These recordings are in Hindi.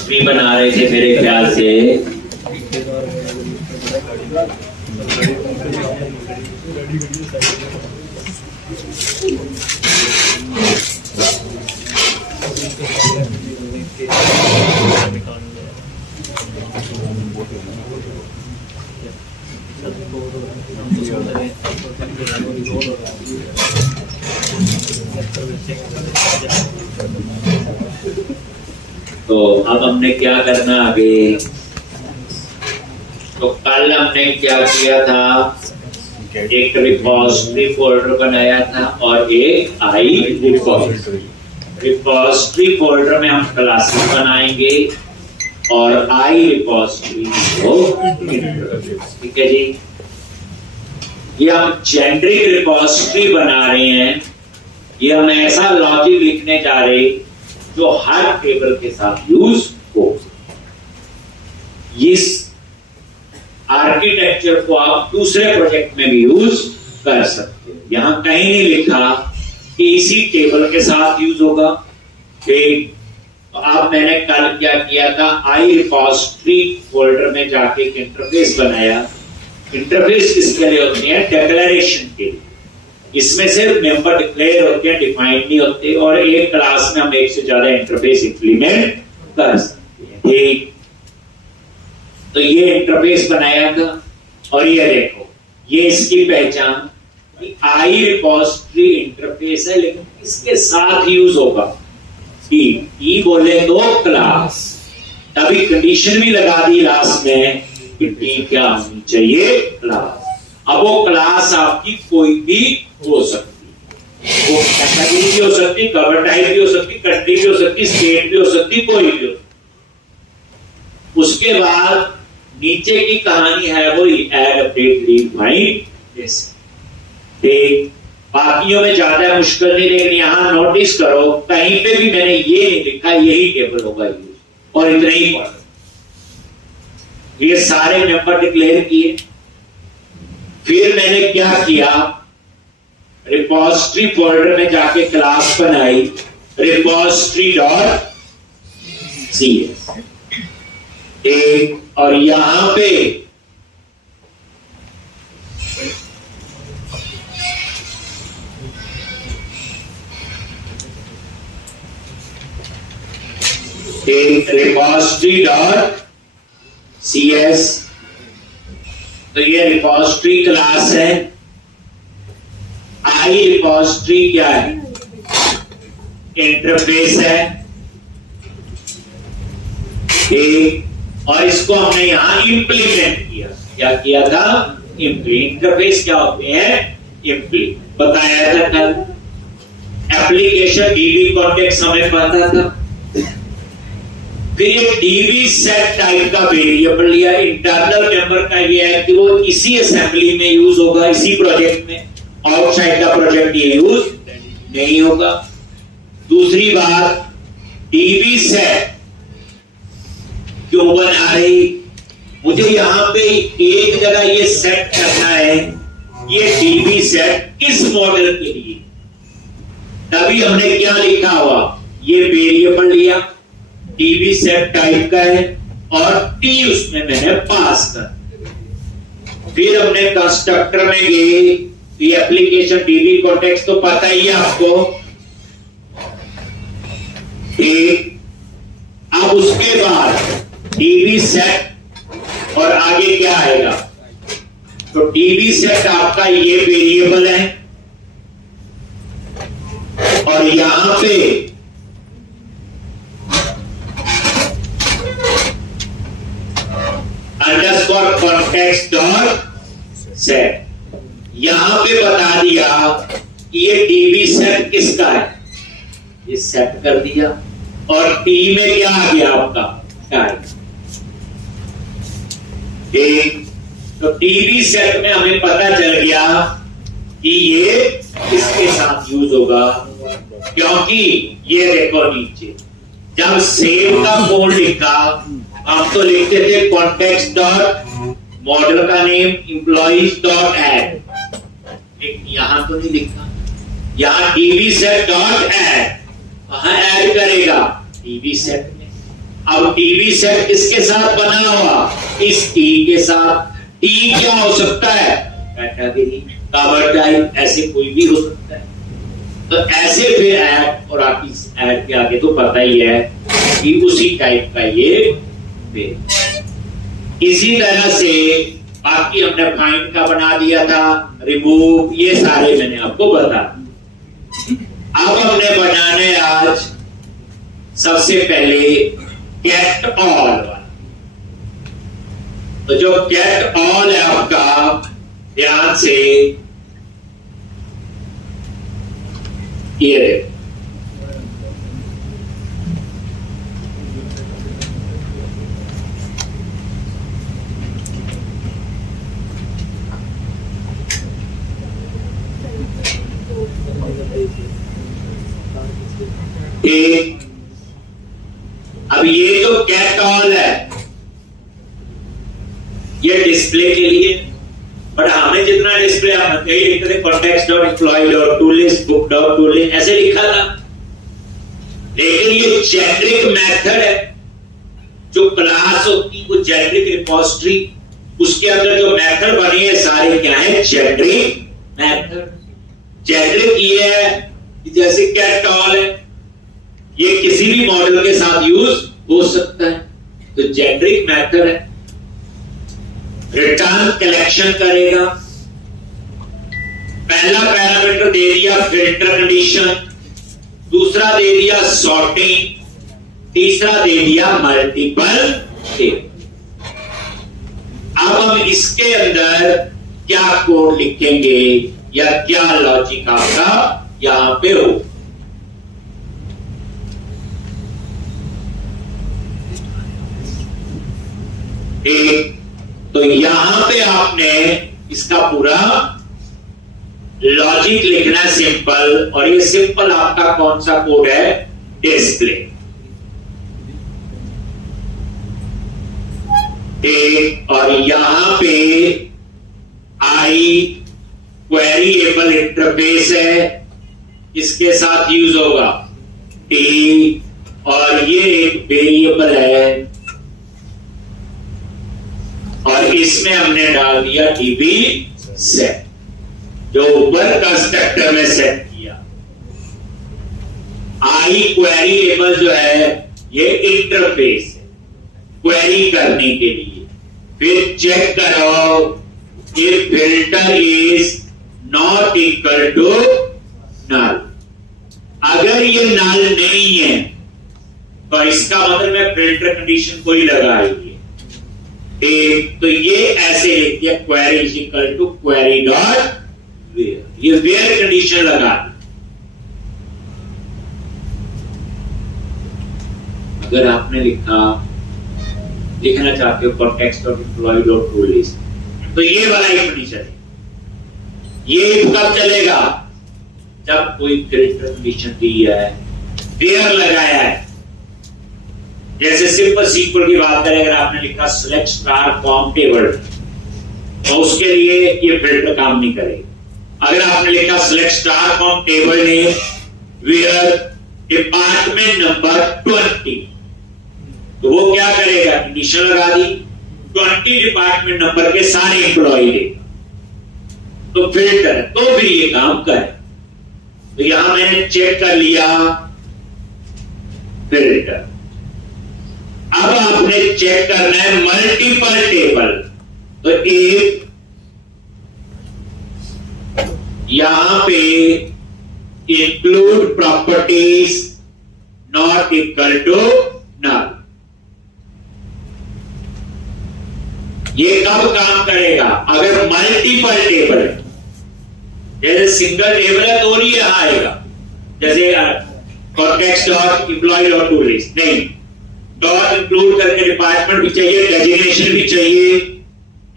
रिपॉजिटरी बना रहे थे मेरे ख्याल से। तो अब हमने क्या करना आगे? तो कल हमने क्या किया था, एक रिपॉजिटरी फोल्डर बनाया था और एक आई रिपॉजिटरी। रिपॉजिटरी फोल्डर में हम क्लासेस बनाएंगे और आई रिपॉजिटरी को इंटरफेस। ठीक है जी, ये हम जेनरिक रिपॉजिटरी बना रहे हैं। ये हम ऐसा लॉजिक लिखने जा रहे जो हर टेबल के साथ यूज हो। इस आर्किटेक्चर को आप दूसरे प्रोजेक्ट में भी यूज कर सकते हो। यहां कहीं नहीं लिखा कि इसी टेबल के साथ यूज होगा। ठीक, तो अब मैंने कल क्या किया था, आई रिपॉजिटरी फोल्डर में जाके एक इंटरफेस बनाया। इंटरफेस किसके लिए होती है? डिक्लेरेशन के लिए। इसमें सिर्फ मेंबर डिक्लेयर होते हैं, डिफाइन नहीं होते। और एक क्लास में हम एक से ज्यादा इंटरफेस इंप्लीमेंट कर सकते हैं। ठीक, तो ये इंटरफेस बनाया था और ये देखो, ये इसकी पहचान आई रिपॉजिटरी इंटरफेस है, लेकिन इसके साथ यूज होगा ई बोले तो क्लास। तभी कंडीशन भी लगा दी लास्ट में कि टी क्या होनी चाहिए? क्लास। अब वो क्लास आपकी कोई भी हो सकती, वो कैटेगरी भी हो सकती, कवर टाइप भी हो सकती, कंट्री भी हो सकती, स्टेट भी हो सकती, कोई भी हो। उसके बाद नीचे की कहानी है वो ऐड अपडेट रीड फाइंड। ठीक, बाकियों में ज्यादा मुश्किल नहीं, लेकिन यहां नोटिस करो कहीं पे भी मैंने ये नहीं लिखा यही टेबल होगा यूज, और इतना ही पढ़ो। ये सारे मेंबर डिक्लेयर किए। फिर मैंने क्या किया, रिपॉजिटरी फोल्डर में जाके क्लास बनाई रिपॉजिटरी डॉट cs। एक, और यहां पे एक रिपॉजिटरी डॉट cs। तो ये रिपॉजिटरी क्लास है। आई रिपॉजिटरी क्या है? इंटरफेस है। एक, और इसको हमने यहां इंप्लीमेंट किया। क्या किया था? इंटरफेस क्या होते हैं? इंप्लीमेंट बताया था कल। एप्लीकेशन डीबी कॉन्टेक्स्ट हमें पता था। फिर ये डीबी सेट टाइप का वेरिएबल लिया। इंटरनल मेंबर का ये है कि वो इसी असेंबली में यूज होगा, इसी प्रोजेक्ट में। आउटसाइड का प्रोजेक्ट ये यूज नहीं होगा। दूसरी बात, डीबी सेट क्यों बना रही? मुझे यहां पे एक जगह ये सेट करना है, ये डीबी सेट किस मॉडल के लिए। तभी हमने क्या लिखा हुआ, ये वेरिएबल लिया, डीबी सेट टाइप का है और टी उसमें मैंने पास कर। फिर हमने कंस्ट्रक्टर में गए, ये एप्लीकेशन डीबी कॉन्टेक्स्ट तो पता ही है आपको। अब उसके बाद डीबी सेट और आगे क्या आएगा? तो डीबी सेट आपका ये वेरिएबल है और यहां पे अंडरस्कोर कॉन्टेक्स्ट डॉट सेट। यहां पे बता दिया कि ये डीबी सेट किसका है, ये सेट कर दिया। और टी में क्या आ गया आपका? टाइप। एक, तो डीबी सेट में हमें पता चल गया कि ये किसके साथ यूज होगा, क्योंकि ये देखो नीचे जब सेव का कोड लिखा आप तो लिखते थे कॉन्टेक्स्ट डॉट मॉडल का नेम एम्प्लॉइज डॉट ऐड। यहां तो नहीं लिखा, यहां डीबी सेट डॉट ऐड। कहां ऐड करेगा? डीबी सेट में। अब टीवी सेट किसके साथ बना हुआ? इस टी के साथ। टी क्या हो सकता है? कैटेगरी, कवर टाइप, ऐसे कोई भी हो सकता है। तो ऐसे फिर ऐड और आप इस ऐड के आगे तो पता ही है कि उसी टाइप का ये फिर। इसी तरह से बाकी हमने फाइंड का बना दिया था, रिमूव, ये सारे मैंने आपको बता। अब हमने बनाने आज सबसे पहले गेट ऑल वाला। तो जो गेट ऑल है आपका, ध्यान से ये अब ये जो गेट ऑल है ये डिस्प्ले के लिए, बट हमें जितना डिस्प्ले हम कहीं लिखते थे context dot employ dot to list book dot to list ऐसे लिखा था, लेकिन ये जेनरिक मेथड है। जो क्लास होती वो जेनरिक रिपोजिटरी, उसके अंदर जो मेथड बनी है सारे क्या है? Generic method. जेनरिक ये है कि जैसे गेट ऑल है, ये किसी भी मॉडल के साथ यूज हो सकता है, तो जेनरिक मेथड है। रिटर्न कलेक्शन करेगा, पहला पैरामीटर दे दिया फिल्टर कंडीशन, दूसरा दे दिया सॉर्टिंग, तीसरा दे दिया मल्टीपल टेबल। अब हम इसके अंदर क्या कोड लिखेंगे या क्या लॉजिक आपका यहां पे हो? एक तो यहां पे आपने इसका पूरा लॉजिक लिखना है सिंपल, और ये सिंपल आपका कौन सा कोड है? डिस्प्ले। एक और यहां पे आई क्वेरीएबल इंटरफेस है, इसके साथ यूज होगा टी, और ये एक वेरिएबल है और इसमें हमने डाल दिया डीबी सेट, जो ऊपर कंस्ट्रक्टर में सेट किया। आई क्वेरीएबल जो है ये इंटरफेस है क्वेरी करने के लिए। फिर चेक करो कि filter is not equal to null. अगर ये नल नहीं है तो इसका मतलब मैं फिल्टर कंडीशन को ही लगा रही है। एक तो ये ऐसे लिख दिया query is equal to query dot where, ये वेयर कंडीशन लगा दी। अगर आपने लिखना चाहते हो context dot employ dot to list, तो ये वाला ही कंडीशन है। ये कब चलेगा? जब कोई फिल्टर कंडीशन दी है, वेयर लगाया है। जैसे सिंपल सीक्वल की बात करें, अगर आपने लिखा सिलेक्ट स्टार फ्रॉम टेबल, तो उसके लिए ये फिल्टर काम नहीं करेगा। अगर आपने लिखा सिलेक्ट स्टार फ्रॉम टेबल ने वेयर डिपार्टमेंट नंबर 20, तो वो क्या करेगा? कंडीशन लगा दी 20 डिपार्टमेंट नंबर के सारे एम्प्लॉय देगा, तो फिल्टर है, तो फिर ये काम करे। तो यहां मैंने चेक कर लिया फिल्टर। अब आपने चेक करना है मल्टीपल टेबल, तो एक यहां पे include properties not equal to null. ये कब काम करेगा? अगर मल्टीपल टेबल है। जैसे सिंगल टेबल है तो नहीं यहां आएगा, जैसे context dot employ dot to list नहीं, डॉट इंक्लूड करके डिपार्टमेंट भी चाहिए, डेजिग्नेशन भी चाहिए।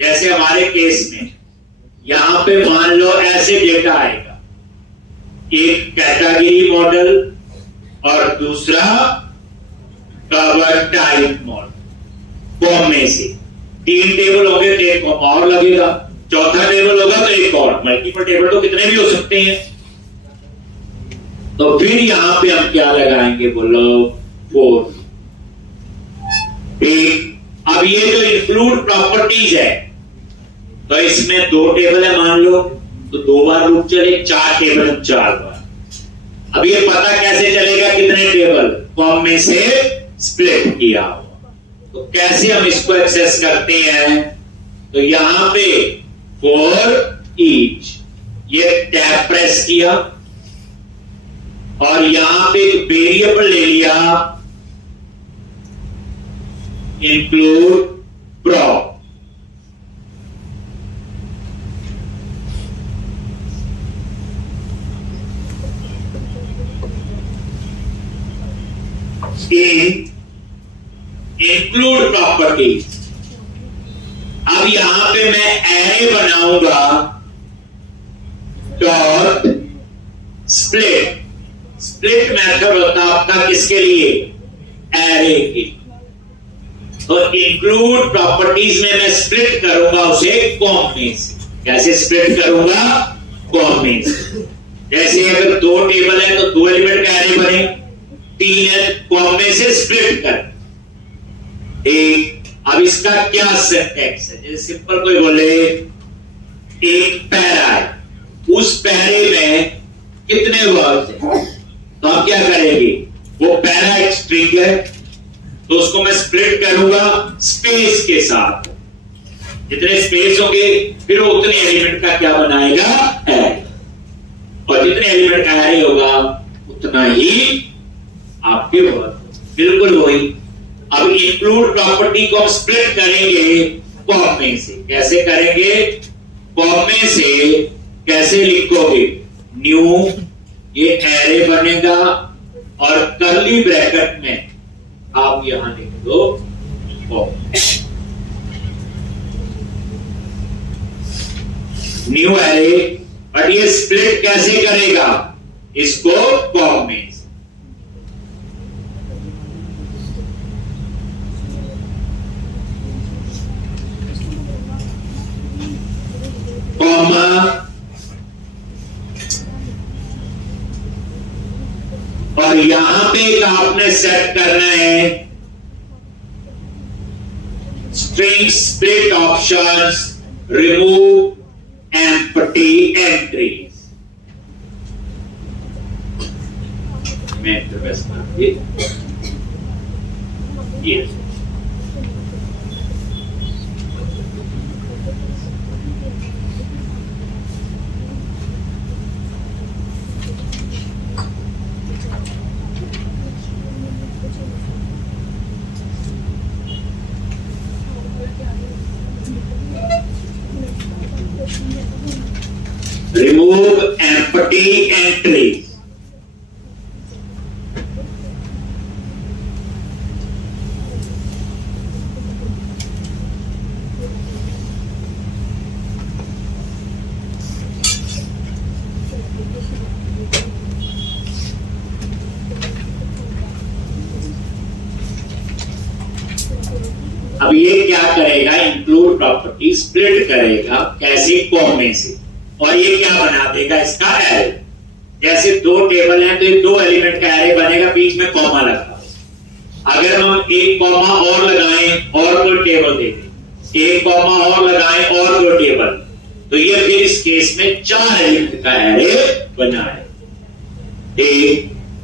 जैसे हमारे केस में यहां पे मान लो ऐसे डेटा आएगा, एक कैटेगरी मॉडल और दूसरा कवर टाइप मॉडल। फॉर्म में से 3 टेबल हो गए तो एक और लगेगा, चौथा टेबल होगा तो एक और। मल्टीपल टेबल तो कितने भी हो सकते हैं। तो फिर यहां पे हम क्या लगाएंगे? बोलो 4। ठीक, अब ये जो इंक्लूड प्रॉपर्टीज है, तो इसमें 2 टेबल है मान लो, तो 2 बार लूप चले, 4 टेबल 4 बार। अब ये पता कैसे चलेगा कितने टेबल कॉम में से स्प्लिट किया हुआ, तो कैसे हम इसको एक्सेस करते हैं? तो यहां पे फॉर ईच ये टैब प्रेस किया और यहां पे एक वेरिएबल ले लिया इंक्लूड प्रॉप, इंक्लूड प्रॉपर्टी। अब यहां पे मैं एरे बनाऊंगा डॉट स्प्लिट। स्प्लिट मेथड होता है आपका किसके लिए? एरे के। तो इंक्लूड प्रॉपर्टीज में मैं स्प्लिट करूंगा उसे कॉम में से। कैसे स्प्लिट करूंगा? कॉम में से। जैसे अगर 2 टेबल है तो 2 एलिमेंट का एरे बने, 3 है कॉम में से स्प्लिट कर। अब इसका क्या सिंटैक्स है? जैसे सिंपल कोई बोले एक पैरा है, उस पैरे में कितने वर्ड्स हैं, तो आप क्या करेंगे? वो पैरा एक स्ट्रिंग है, तो उसको मैं स्प्लिट करूंगा स्पेस के साथ। जितने स्पेस होंगे फिर वो उतने एलिमेंट का क्या बनाएगा? एरे। और जितने एलिमेंट का एरे होगा उतना ही आपके वर्ड। बिल्कुल वही। अब इंक्लूड प्रॉपर्टी को हम स्प्लिट करेंगे कॉम में से। कैसे करेंगे? कॉम में से कैसे लिखोगे? न्यू, ये एरे बनेगा और कर्ली ब्रैकेट में आप यहां लिख दो न्यू एरे। बट ये स्प्लिट कैसे करेगा? इसको कॉम में से। कॉमा और यहां पे आपने सेट करना है string split options, remove empty entries. मैं ये remove empty entries। अब ये क्या करेगा? इंक्लूड प्रॉपर्टी स्प्लिट करेगा। कैसे? कॉम में से। और ये क्या बना देगा? इसका एरे। जैसे 2 टेबल हैं तो ये 2 एलिमेंट का एरे बनेगा, बीच में कॉमा लगा। अगर हम एक कॉमा और लगाएं और 2 टेबल देखें, एक कॉमा और लगाएं और 2 टेबल, तो ये फिर इस केस में 4 एलिमेंट का एरे बनाए।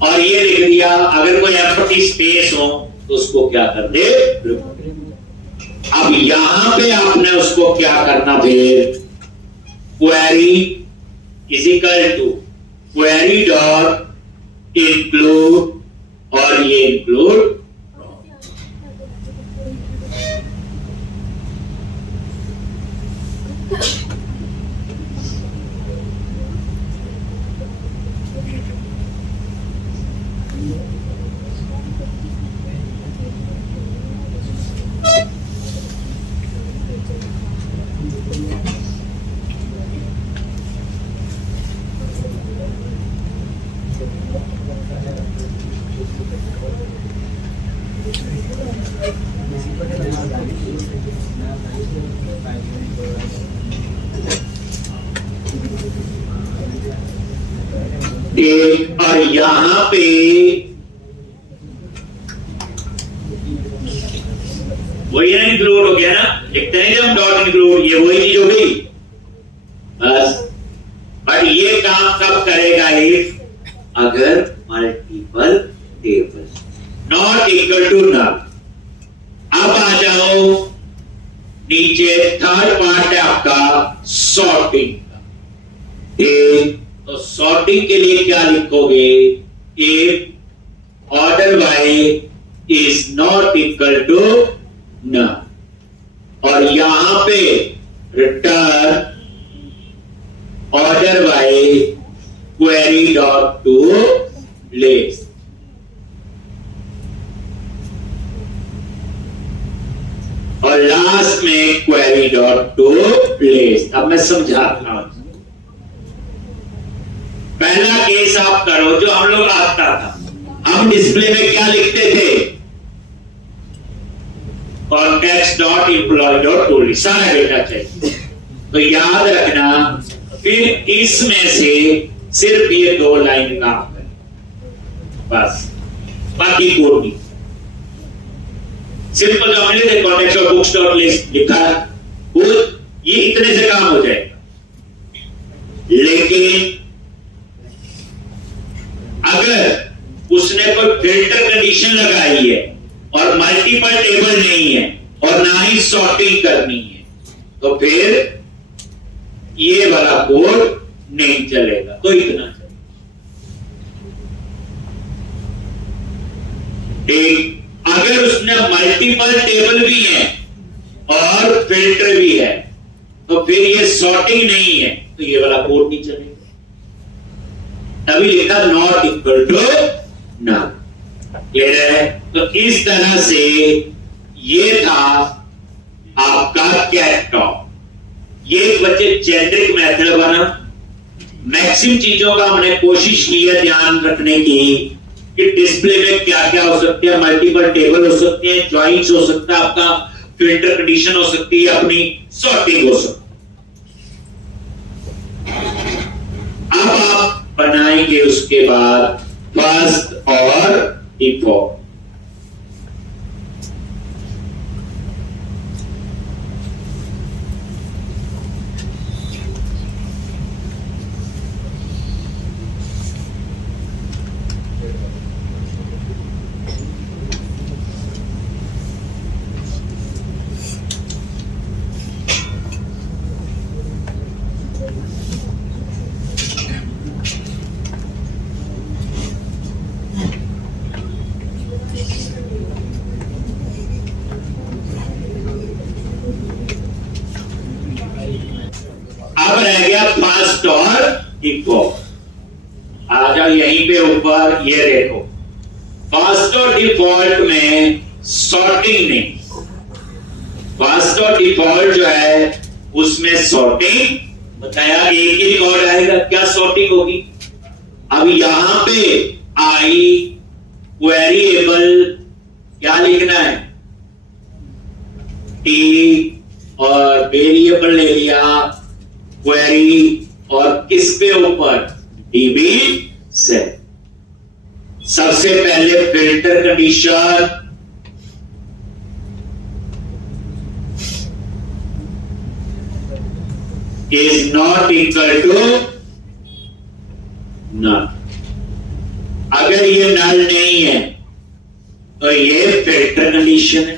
और ये लिख दिया। अगर कोई एम्प्टी स्पेस हो तो उसको क्या कर दे? अब यहां पे आपने उसको क्या करना? फिर query is equal to query dot include और ये इंक्लूड और यहां पे वही ना इंक्लूड हो गया ना, लिखते हैं जब हम डॉट इंक्लूड, ये वही चीज हो गई बस। बट ये काम कब करेगा इफ अगर multiple table not equal to null. अब आ जाओ नीचे, थर्ड पार्ट है आपका सॉर्टिंग का। तो सॉर्टिंग के लिए क्या लिखोगे, if order Y is not equal to null, और यहां पे return order Y query dot to list. और लास्ट में क्वेरी डॉट टू लिस्ट। अब मैं समझाता हूं। पहला केस आप करो जो हम लोग आता था, हम डिस्प्ले में क्या लिखते थे, context dot employ dot to list, सारा डेटा चाहिए। तो याद रखना, फिर इसमें से सिर्फ ये 2 लाइन काम करें बस, बाकी कोड नहीं। सिंपल काम नहीं थे, कॉन्टेक्स्ट और बुक्स डॉट लिस्ट लिखा है, वो ये इतने से काम हो जाएगा। लेकिन अगर उसने कोई फिल्टर कंडीशन लगाई है और मल्टीपल टेबल नहीं है और ना ही सॉर्टिंग करनी है, तो फिर ये वाला कोड नहीं चलेगा। तो इतना चलेगा। अगर उसने मल्टीपल टेबल भी है और फिल्टर भी है, तो फिर ये सॉर्टिंग नहीं है, तो ये वाला कोड नहीं चलेगा। तभी लिखा not equal to null. Clear है? तो इस तरह से ये था आपका कैट टॉप। ये बच्चे जेनरिक मेथड बना। मैक्सिमम चीजों का हमने कोशिश की है ध्यान रखने की कि डिस्प्ले में क्या क्या हो सकते हैं, मल्टीपल टेबल हो सकते हैं, ज्वाइंट्स हो सकता है, आपका फिल्टर कंडीशन हो सकती है, अपनी सॉर्टिंग हो सकती है। अब आप बनाएंगे उसके बाद फर्स्ट और डिफॉल्ट। अब रह गया फर्स्ट और डिफॉल्ट। आ जाओ यहीं पे ऊपर, ये देखो फर्स्ट और डिफॉल्ट में सॉर्टिंग नहीं। फर्स्ट और डिफॉल्ट जो है उसमें सॉर्टिंग बताया, एक ही रिकॉर्ड आएगा, क्या सॉर्टिंग होगी। अब यहां पे आई वेरिएबल क्या लिखना है, टी, और वेरिएबल ले लिया क्वेरी, और किस पे ऊपर, डीबी से। सबसे पहले filter condition, is not equal to null. अगर ये नल नहीं है तो ये फिल्टर कंडीशन है।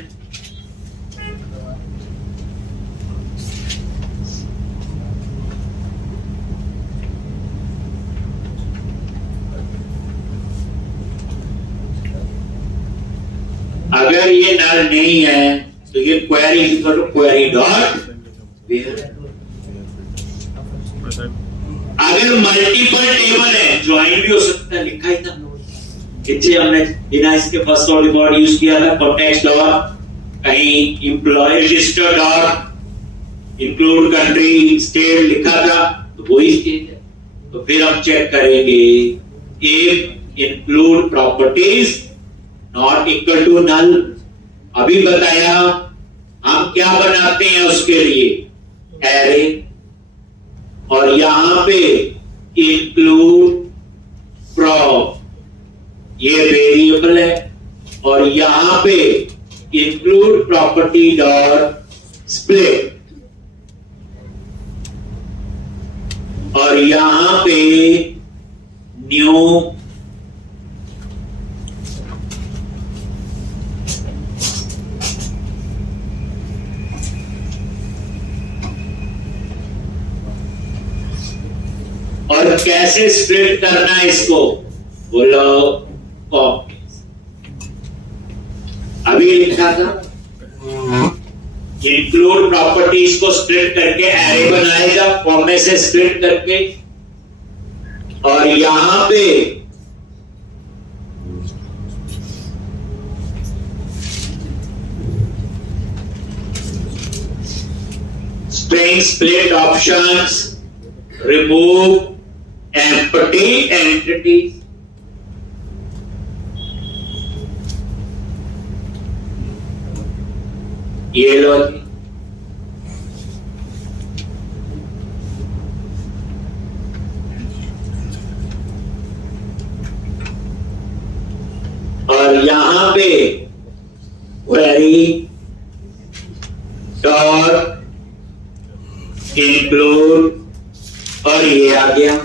अगर ये नल नहीं है तो ये query equal to query dot where. अगर मल्टीपल टेबल है, ज्वाइन भी हो सकता है, लिखा ही था नीचे, हमने बिना इसके फर्स्ट और रिकॉर्ड यूज किया था। कॉन्टेक्स्ट डॉट, कहीं employ register dot include country state लिखा था, तो वही चीज है। तो फिर हम चेक करेंगे if include properties not equal to null. अभी बताया हम क्या बनाते हैं उसके लिए, एरे, और यहां पे इंक्लूड प्रॉप, ये वेरिएबल है, और यहां पे इंक्लूड प्रॉपर्टी डॉट स्प्लिट, और यहां पे न्यू और कैसे स्प्लिट करना है इसको बोलो कॉपी। अभी लिखा था इंक्लूड प्रॉपर्टीज को स्प्लिट करके एरे बनाएगा कॉमे से स्प्लिट करके, और यहां पे string split options, remove empty entity, ये लो जी। और यहां पे क्वेरी डॉट इंक्लूड, और ये आ गया।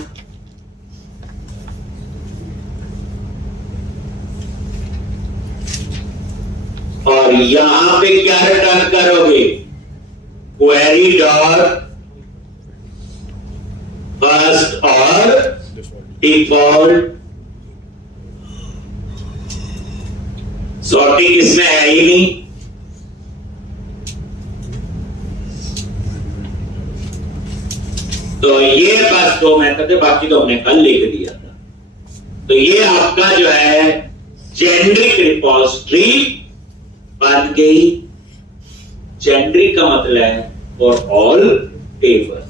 और यहां पे क्या रिटर्न करोगे, क्वेरी डॉट फर्स्ट और डिफॉल्ट। सॉर्टिंग इसमें है ही नहीं, तो ये बस दो मेथड है, बाकी तो हमने कल लिख दिया था। तो ये आपका जो है जेनरिक रिपोजिटरी बन गई। जेनरिक का मतलब है फॉर ऑल टेबल।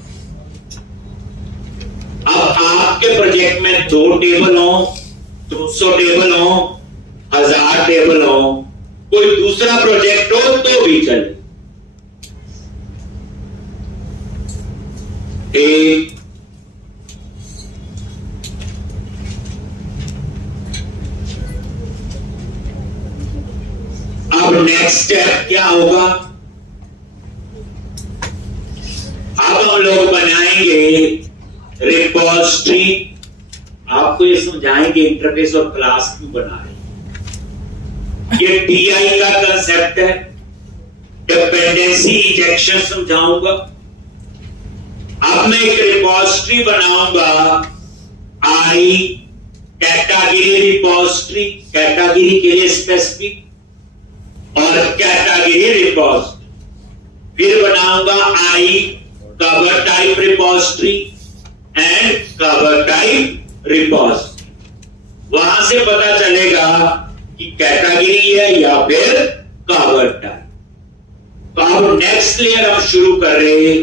अब आपके प्रोजेक्ट में 2 टेबल हो, 200 टेबल हो, 1000 टेबल हो, कोई दूसरा प्रोजेक्ट हो तो भी चले। एक अब नेक्स्ट स्टेप क्या होगा, अब हम लोग बनाएंगे रिपोजिटरी। आपको ये समझाएंगे इंटरफेस और क्लास क्यों बना रहे। ये टीआई का कंसेप्ट है, डिपेंडेंसी इंजेक्शन समझाऊंगा। अब मैं एक रिपोजिटरी बनाऊंगा, आई कैटेगरी रिपोजिटरी, कैटेगरी के लिए स्पेसिफिक, और कैटेगरी रिपोजिटरी। फिर बनाऊंगा I cover type repository and cover type repository. वहां से पता चलेगा कि कैटेगरी है या फिर कवर टाइप। तो अब नेक्स्ट लेयर हम शुरू कर रहे हैं।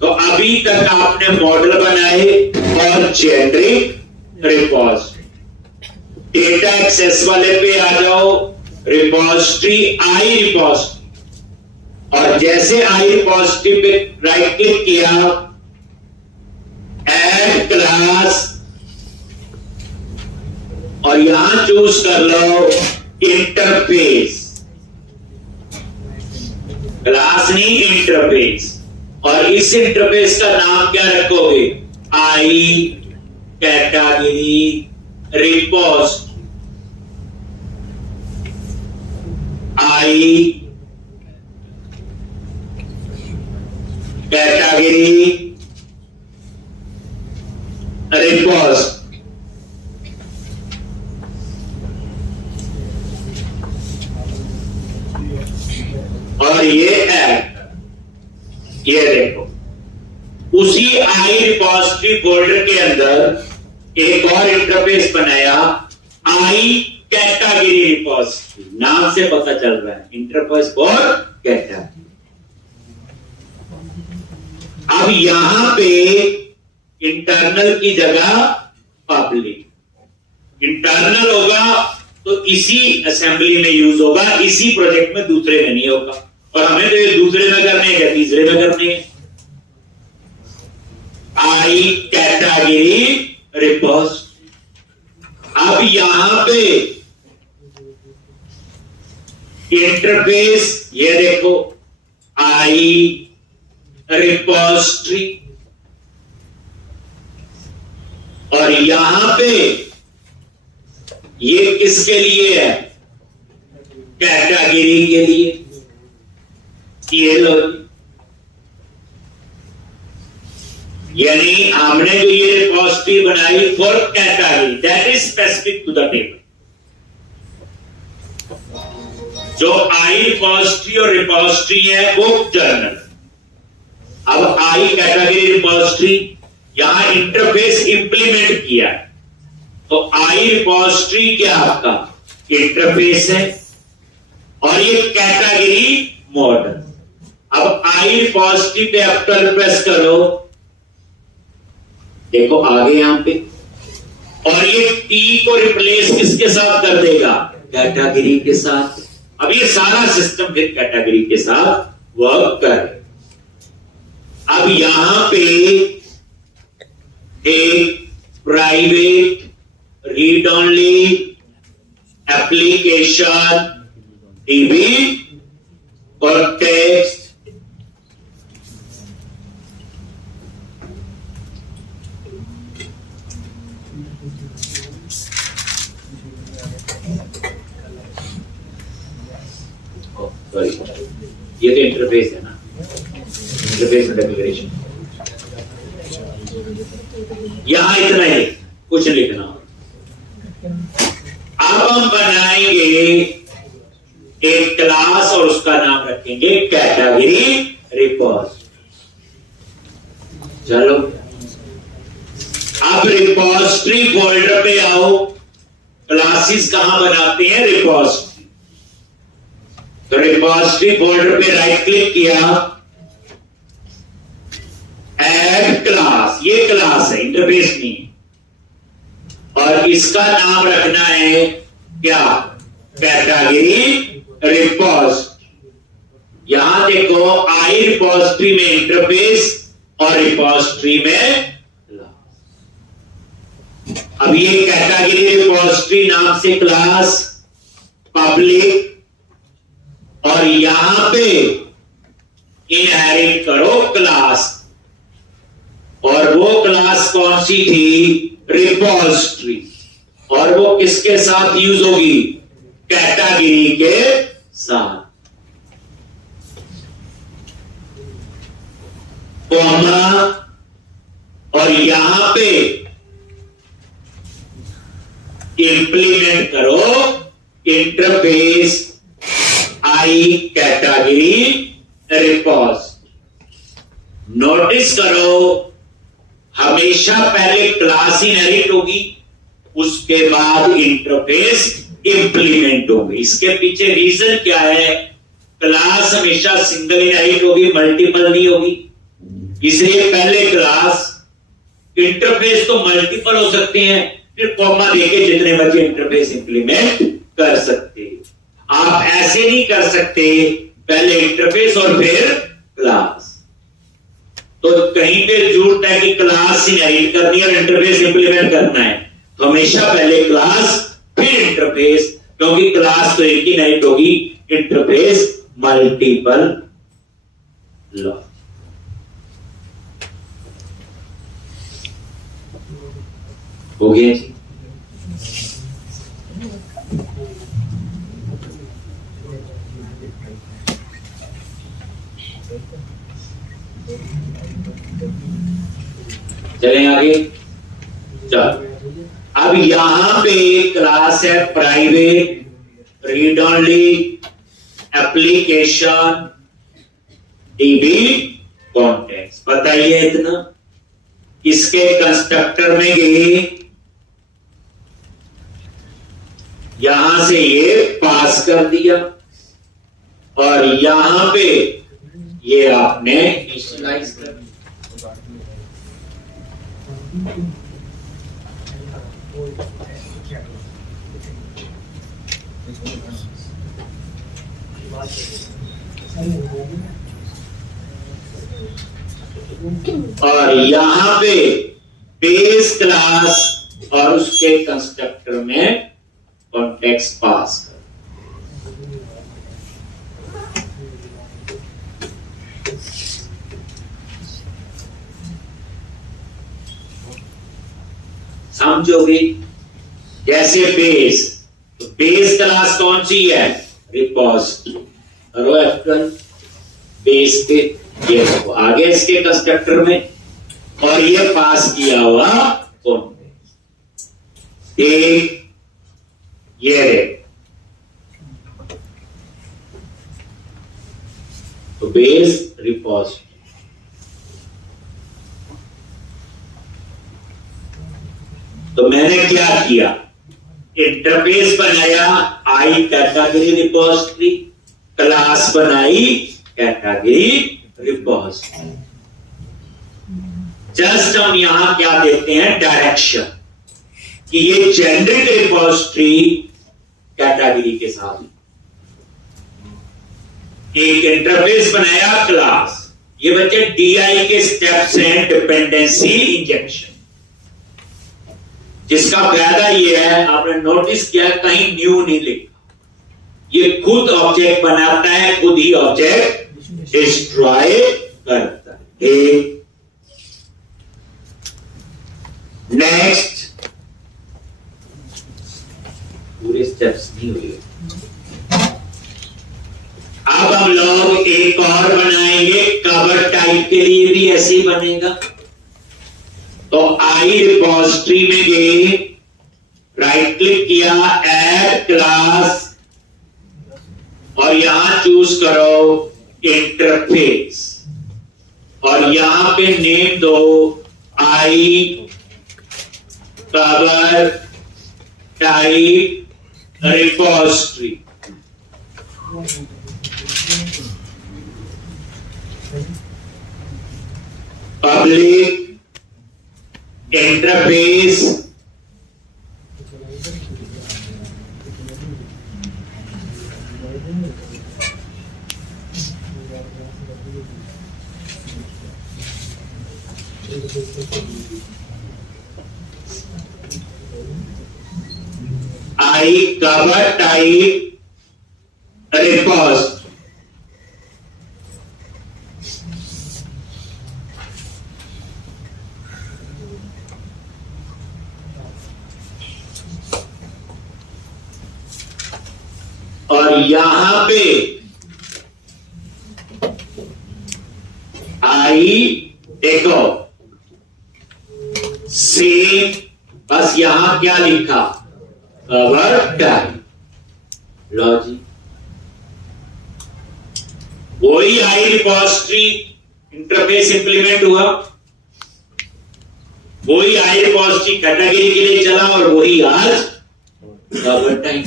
तो अभी तक आपने मॉडल बनाए और जेनरिक रिपोजिटरी। डेटा एक्सेस वाले पे आ जाओ, रिपोजिटरी आई रिपोजिटरी, और जैसे आई रिपोजिटरी पे राइट क्लिक किया, ऐड क्लास, और यहां चूज कर लो इंटरफेस। क्लास नहीं इंटरफेस। और इस इंटरफेस का नाम क्या रखोगे, आई कैटेगरी रिपोजिटरी। आई कैटेगरी रिपोजिटरी। और ये ऐड, ये देखो उसी आई रिपोजिटरी फोल्डर के अंदर एक और इंटरफेस बनाया, आई कैटेगरी रिपोजिटरी। नाम से पता चल रहा है इंटरफेस फॉर कैटेगरी। अब यहां पे इंटरनल की जगह पब्लिक। इंटरनल होगा तो इसी असेंबली में यूज होगा, इसी प्रोजेक्ट में, दूसरे में नहीं होगा। और हमें तो ये दूसरे में करने हैं, तीसरे में करने हैं। आई कैटेगरी रिपोजिटरी। अब यहां पे इंटरफेस ये देखो, आई रिपोजिटरी, और यहां पे ये किसके लिए है? कैटेगरी के लिए। ये लो, यानी हमने जो ये रिपोजिटरी बनाई for category, that is specific to the table. जो आई रिपोजिटरी और रिपोजिटरी है वो जर्नल। अब आई कैटेगरी रिपोजिटरी, यहां इंटरफेस इंप्लीमेंट किया है, तो आई रिपोजिटरी क्या आपका इंटरफेस है, और ये कैटेगरी मॉडल। अब आई रिपोजिटरी पे F12 प्रेस करो, देखो आगे यहां पे, और ये टी को रिप्लेस किसके साथ कर देगा? कैटेगरी के साथ। अब ये सारा सिस्टम फिर कैटेगरी के साथ वर्क करे। अब यहां पे एक private read only application dB और टेक्स्ट, सॉरी ये तो इंटरफेस है ना, इंटरफेस में डिक्लेरेशन। यहां इतना ही कुछ लिखना। अब हम बनाएंगे एक क्लास और उसका नाम रखेंगे कैटेगरी रिपोजिटरी। चलो अब रिपोजिटरी फोल्डर पे आओ। क्लासेस कहां बनाते हैं? रिपोजिटरी। तो रिपोजिटरी फोल्डर पे राइट क्लिक किया, ऐड क्लास, ये क्लास है, इंटरफेस नहीं, और इसका नाम रखना है क्या? Category repository. यहां देखो आई रिपोजिटरी में इंटरफेस और रिपोजिटरी में क्लास। अब ये कैटेगरी रिपोजिटरी नाम से क्लास पब्लिक, और यहां पे इनहेरिट करो क्लास, और वो क्लास कौन सी थी? रिपोजिटरी, और वो किसके साथ यूज होगी? कैटेगरी के साथ। कॉमा, और यहां पे इंप्लीमेंट करो इंटरफेस आई कैटेगरी रिपोजिटरी। नोटिस करो हमेशा पहले क्लास इनहेरिट होगी, उसके बाद इंटरफेस इंप्लीमेंट होगी। इसके पीछे रीजन क्या है? क्लास हमेशा सिंगल इनहेरिट होगी, मल्टीपल नहीं होगी, इसलिए पहले क्लास। इंटरफेस तो मल्टीपल हो सकते हैं, फिर कॉमा देके जितने मर्जी इंटरफेस इंप्लीमेंट कर सकते हैं। आप ऐसे नहीं कर सकते, पहले इंटरफेस और फिर क्लास। तो कहीं पे झूठ है कि क्लास इनहेरिट करनी है और इंटरफेस इंप्लीमेंट करना है। हमेशा पहले क्लास फिर इंटरफेस, क्योंकि क्लास तो एक ही इनहेरिट होगी, इंटरफेस मल्टीपल लॉ। हो गया जी? चलें आगे। चल अब यहां पे क्लास है private read only application dB context. बताइए इतना, इसके कंस्ट्रक्टर में गए, यहां से ये पास कर दिया, और यहां पे ये आपने इनिशियलाइज कर दिया। और यहां पे बेस क्लास और उसके कंस्ट्रक्टर में कॉन्टेक्स्ट पास कर। समझोगे। जैसे बेस, तो बेस क्लास कौन सी है? रिपोजिटरी। करो F12 बेस पे, ये देखो आगे इसके कंस्ट्रक्टर में, और ये पास किया हुआ कौन एक ये रे, तो बेस रिपोजिटरी। तो मैंने क्या किया, इंटरफेस बनाया आई कैटेगरी रिपोजिटरी, क्लास बनाई कैटेगरी रिपोजिटरी। जस्ट हम यहां क्या देते हैं, डायरेक्शन, कि ये जेनरिक रिपोजिटरी कैटेगरी के साथ एक इंटरफेस बनाया क्लास। ये बच्चे डीआई के स्टेप्स हैं, डिपेंडेंसी इंजेक्शन, जिसका फायदा ये है, आपने नोटिस किया कहीं न्यू नहीं लिखा, ये खुद ऑब्जेक्ट बनाता है, खुद ही ऑब्जेक्ट डिस्ट्रॉय करता है। नेक्स्ट, पूरे स्टेप्स नहीं हुए। अब हम लोग एक और बनाएंगे, कवर टाइप के लिए भी ऐसे ही बनेगा। तो आई रिपोजिटरी में गए, राइट क्लिक किया, ऐड क्लास, और यहां चूज करो इंटरफेस, और यहां पे नेम दो I cover type repository. Public interface, I cover type repository. और यहां पे आई देखो सेम, बस यहां क्या लिखा, कवर टाइप। लॉजिक वही आई रिपोजिटरी इंटरफेस इंप्लीमेंट हुआ, वही आई रिपोजिटरी कैटेगरी के लिए चला, और वही आज कवर टाइप।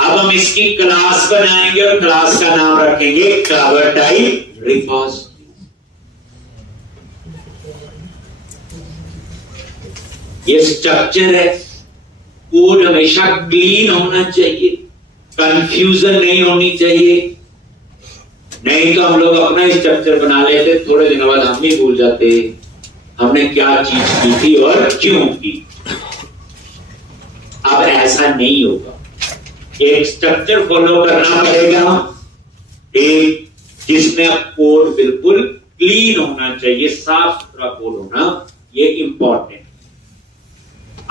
अब हम इसकी क्लास बनाएंगे और क्लास का नाम रखेंगे कवर टाइप रिपोजिटरी। ये स्ट्रक्चर है, कोड हमेशा क्लीन होना चाहिए, कंफ्यूजन नहीं होनी चाहिए, नहीं तो हम लोग अपना स्ट्रक्चर बना लेते, थोड़े दिनों बाद हम ही भूल जाते हमने क्या चीज की थी और क्यों की। अब ऐसा नहीं होगा, एक स्ट्रक्चर फॉलो करना पड़ेगा, एक जिसमें कोड बिल्कुल क्लीन होना चाहिए, साफ सुथरा कोड होना, ये इंपॉर्टेंट।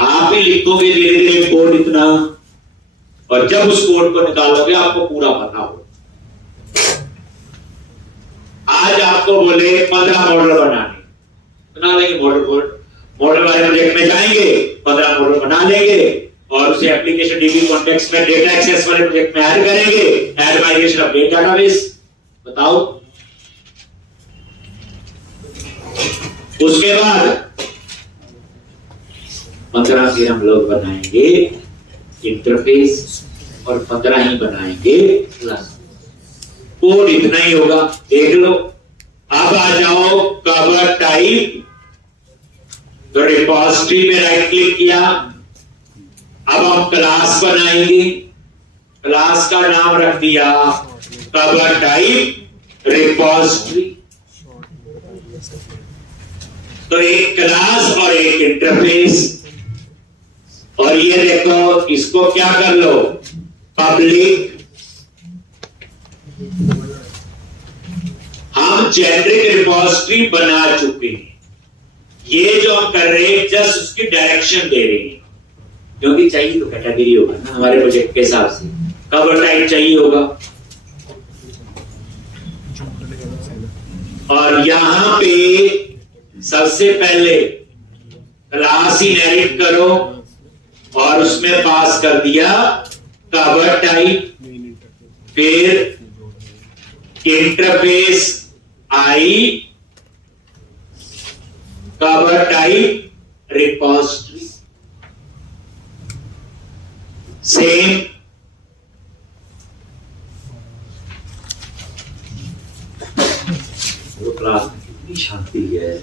आप ही लिखोगे धीरे धीरे कोड इतना, और जब उस कोड को निकालोगे आपको पूरा पता हो। आज आपको बोले 15 मॉडल बनाने, बना लेंगे मॉडल वाले प्रोजेक्ट में जाएंगे, 15 मॉडल बना लेंगे, और उसे एप्लीकेशन डीबी कॉन्टेक्स्ट में डेटा एक्सेस वाले प्रोजेक्ट में ऐड करेंगे, ऐड माइग्रेशन अपडेट डेटाबेस। बताओ, उसके बाद 15 फिर हम लोग बनाएंगे इंटरफेस, और 15 ही बनाएंगे क्लास। कोड इतना ही होगा, देख लो। अब आ जाओ कवर टाइप, तो रिपोजिटरी में राइट क्लिक किया, अब हम क्लास बनाएंगे, क्लास का नाम रख दिया कवर टाइप रिपोजिटरी। तो एक क्लास और एक इंटरफेस, और ये देखो इसको क्या कर लो, पब्लिक। हम जेनरिक रिपोजिटरी बना चुके हैं, ये जो हम कर रहे हैं जस्ट उसकी डायरेक्शन दे रहे हैं, क्योंकि चाहिए तो कैटेगरी होगा ना हमारे प्रोजेक्ट के हिसाब से, कवर टाइप चाहिए होगा। और यहां पे सबसे पहले क्लास ही इनहेरिट करो और उसमें पास कर दिया कवर टाइप, फिर इंटरफेस आई, cover type repository, same class में कितनी शांति है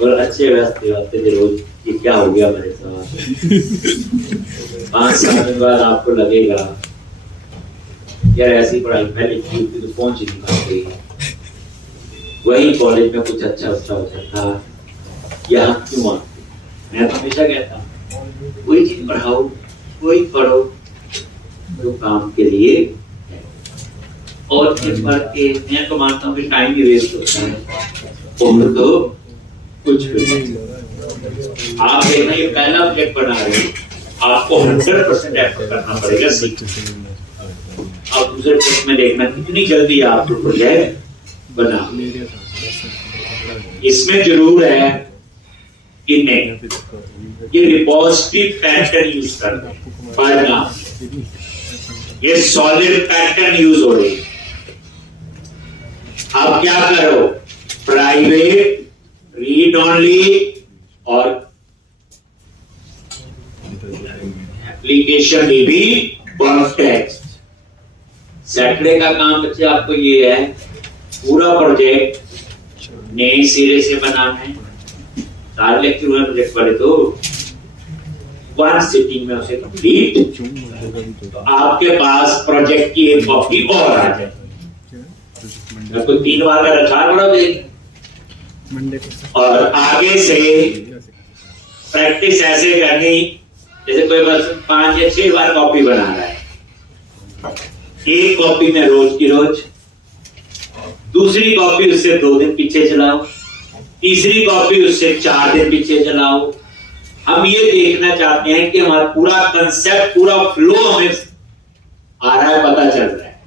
और अच्छे व्यस्त होते थे रोज, ये क्या हो गया मेरे साथ। 5 साल बाद आपको लगेगा यार ऐसी पढ़ाई पहले की थी तो पहुंच ही नहीं पाते, वही कॉलेज में कुछ अच्छा होता था, यहाँ क्यों आते। मैं तो हमेशा कहता हूँ वही चीज पढ़ाओ, वही पढ़ो जो काम के लिए है। और पढ़ के मैं तो मानता हूँ कि टाइम भी वेस्ट होता है, उम्र तो कुछ भी नहीं। आप देखना ये पहला प्रोजेक्ट बना रहे हो, आपको 100% एफर्ट करना पड़ेगा सीखने। आप दूसरे प्रोजेक्ट में देखना कितनी जल्दी आप प्रोजेक्ट बना। इसमें जरूर है कि नहीं ये रिपोजिटरी पैटर्न यूज करना पढ़ना, ये सॉलिड पैटर्न यूज हो रही है। आप क्या करो, प्राइवेट रीड ओनली और एप्लीकेशन भी कॉन्टेक्स्ट। सैटरडे का काम बच्चे आपको ये है, पूरा प्रोजेक्ट नए सिरे से बनाना है। सारे लेक्चर हुए प्रोजेक्ट वाले तो 1 सिटिंग में उसे कंप्लीट, तो आपके पास प्रोजेक्ट की एक कॉपी और आ जाए। आपको 3 बार का रखा बड़ा देख, और आगे से प्रैक्टिस ऐसे करनी जैसे कोई बस 5 या 6 बार कॉपी बना रहा है। एक कॉपी में रोज की रोज, दूसरी कॉपी उससे 2 दिन पीछे चलाओ, तीसरी कॉपी उससे 4 दिन पीछे चलाओ। हम ये देखना चाहते हैं कि हमारा पूरा कंसेप्ट, पूरा फ्लो हमें आ रहा है, पता चल रहा है।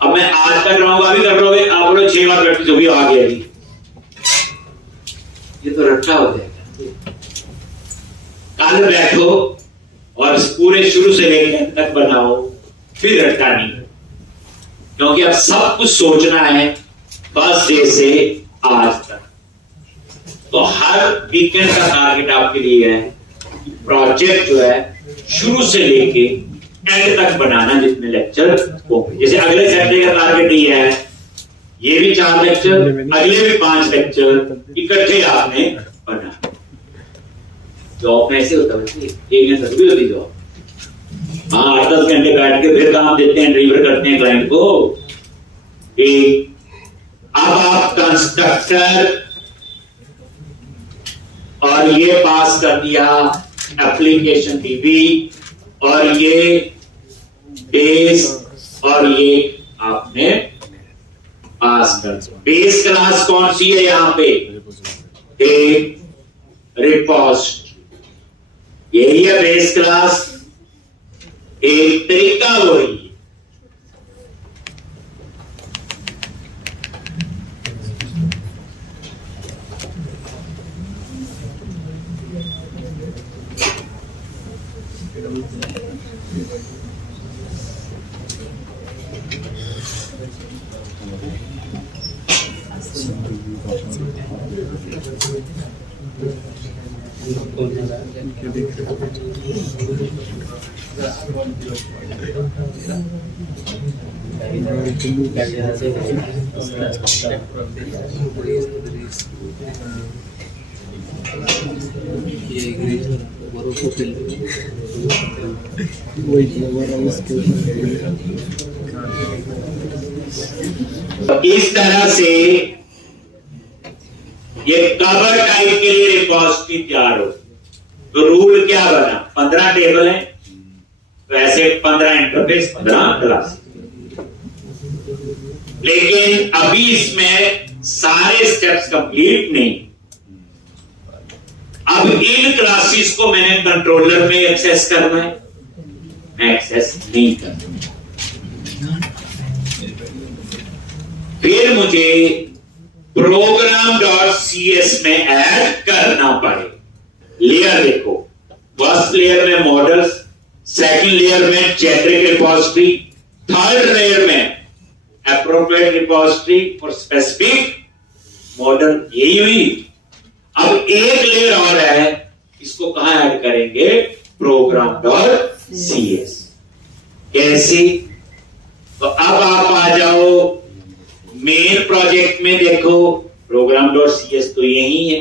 अब मैं आज कर रहा हूं, अभी कर रहे हो आप लोग 6 बार प्रैक्टिस होगी, आ गया जी, ये तो रट्टा हो जाएगा। कल बैठो और पूरे शुरू से लेकर तक बनाओ, फिर रट्टा नहीं, क्योंकि अब सब कुछ सोचना है फर्स्ट डे से आज तक। तो हर वीकेंड का टारगेट आपके लिए है कि प्रोजेक्ट जो है शुरू से लेके एंड तक बनाना, जितने लेक्चर होंगे। जैसे अगले सैटरडे का टारगेट ये है, ये भी 4 लेक्चर, अगले भी 5 लेक्चर इकट्ठे आपने पढ़ना। जॉब में ऐसे होता है, एक घंटे भी होती जॉब, हाँ 8-10 घंटे बैठ के फिर काम देते हैं, डिलीवर करते हैं क्लाइंट को। अब आप कंस्ट्रक्टर और ये पास कर दिया एप्लीकेशन डीबी, और ये बेस, और ये आपने पास कर दिया। बेस क्लास कौन सी है यहां पे, एक रिपोजिटरी, यही है बेस क्लास। एक तरीका वही है, इस तरह से ये कवर टाइप के लिए रिपोजिटरी तैयार हो। तो रूल क्या बना, 15 टेबल है, तो ऐसे 15 इंटरफेस, 15 क्लास। लेकिन अभी इसमें सारे स्टेप्स कंप्लीट नहीं। अब इन क्लासेस को मैंने कंट्रोलर में एक्सेस करना है, मैं एक्सेस नहीं करना। फिर मुझे program.cs में ऐड करना पड़े। लेयर देखो, फर्स्ट लेयर में मॉडल्स, सेकंड लेयर में जेनेरिक रिपोजिटरी, थर्ड लेयर में appropriate repository for specific model. यही हुई। अब एक लेयर और है, इसको कहां ऐड करेंगे? program.cs। कैसे? तो अब आप आ जाओ मेन प्रोजेक्ट में, देखो program.cs तो यही है।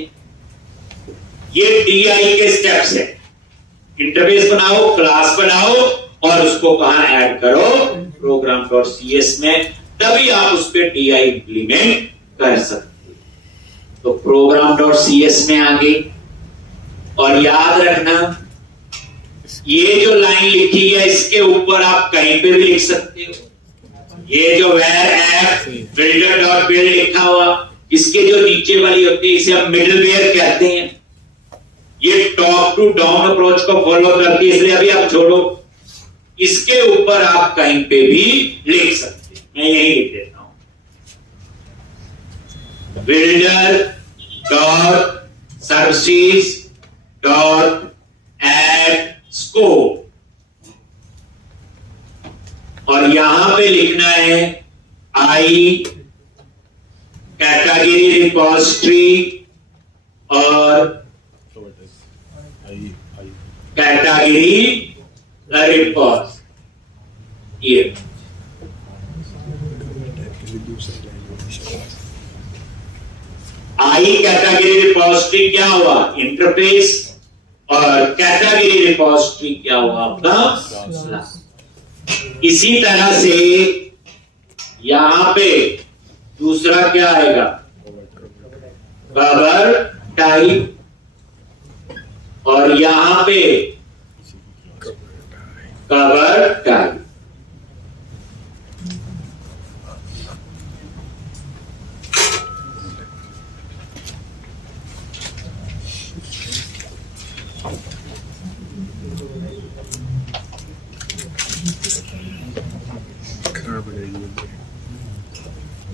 ये DI के स्टेप्स है। इंटरफेस बनाओ, क्लास बनाओ और उसको कहां ऐड करो? program.cs में। तभी आप उस पर DI इंप्लीमेंट कर सकते हो। तो program.cs में आ गई। और याद रखना, ये जो लाइन लिखी है इसके ऊपर आप कहीं पे भी लिख सकते हो। ये जो where app builder.build लिखा हुआ, इसके जो नीचे वाली होती है इसे हम मिडलवेयर कहते हैं। ये टॉप टू डाउन अप्रोच को फॉलो करती है, इसलिए अभी आप छोड़ो। इसके ऊपर आप कहीं पे भी लिख सकते हैं। मैं यही लिख देता हूं, builder dot services dot add scope, और यहां पे लिखना है आई कैटेगरी रिपोजिटरी और कैटेगरी रिपोज। ये आई कैटेगरी रिपोजिटरी क्या हुआ? इंटरफेस। और कैटेगरी रिपोजिटरी क्या हुआ? आपका। इसी तरह से यहां पे दूसरा क्या आएगा? Cover type. और यहां पे कवर टाइप।